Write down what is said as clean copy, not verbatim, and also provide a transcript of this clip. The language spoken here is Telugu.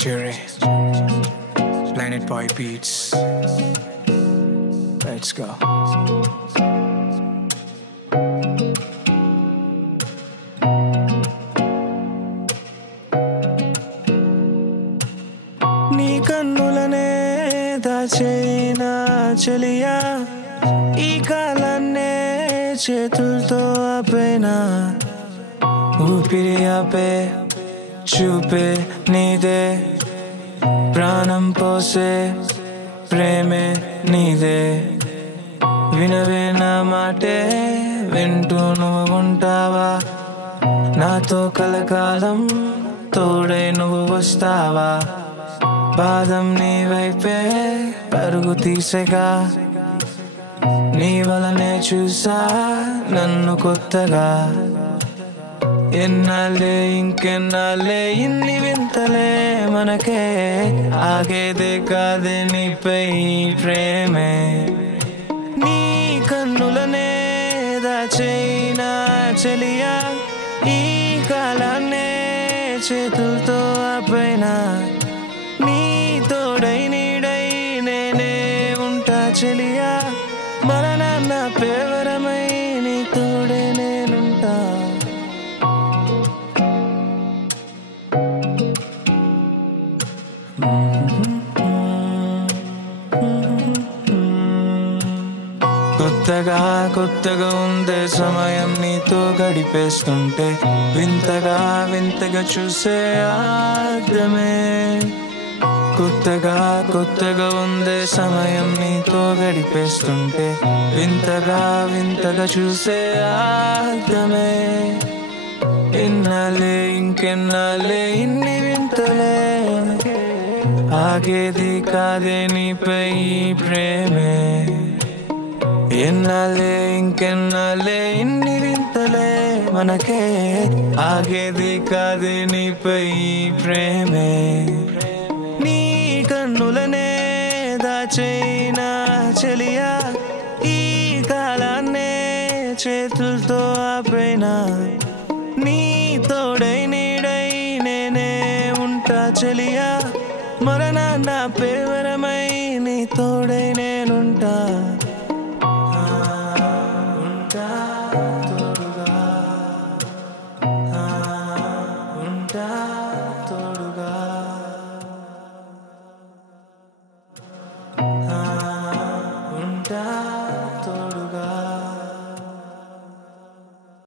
Cherry, Planet Boy Beats. Let's go. నీ కన్నులనే దాచేనా చెలియా, ఈ కాలాన్నే చేతులతో ఆపేనా, ఊపిరి ఆపే చూపే నీదే, ప్రాణం పోసే ప్రేమే నీదే. వినవే నా మాటే వింటూ నువ్వు ఉంటావా, నాతో కలకాలం తోడై నువ్వు వస్తావా. పాదం నీ వైపే పరుగు తీసగా, నీ వలనే చూసా నన్ను కొత్తగా. ఎన్నాళ్ళే ఇంకెన్నాళ్ళే ఇన్ని వింతలే మనకే, ఆగేదే కాదే నీపై ప్రేమే. నీ కన్నులనే దాచేనా చెలియా, ఈ కాలాన్నే చేతులతో ఆపైనా, నీ తోడై నీడై నేనే ఉంటా చెలియా. మరణాన్న పేవరమై నీ తోడే నేనుంటా. కొత్తగా కొత్తగా ఉందే సమయం నీతో గడిపేస్తుంటే, వింతగా వింతగా చూసే ఆర్ద్రమే. కొత్తగా కొత్తగా ఉందే సమయం నీతో గడిపేస్తుంటే, వింతగా వింతగా చూసే ఆర్ద్రమే. ఎన్నాళ్ళే ఇంకెన్నాళ్ళే ఇన్ని వింతలే, ఆగేది కాదే నీపై ప్రేమే. ఎన్నాళ్ళే ఇంకెన్నాళ్ళే ఇన్ని వింతలే మనకే, ఆగేది కాదే నీపై ప్రేమే. నీ కన్నులనే దాచేనా చెలియా, ఈ కాలాన్నే చేతులతో ఆపైనా, నీ తోడై నీడై నేనే ఉంటా చెలియా. మరణాన్న పేవరమై నీ తోడై నేనుంటా. ఉంటా తోడుగా, ఉంటా తోడుగా, ఉంటా.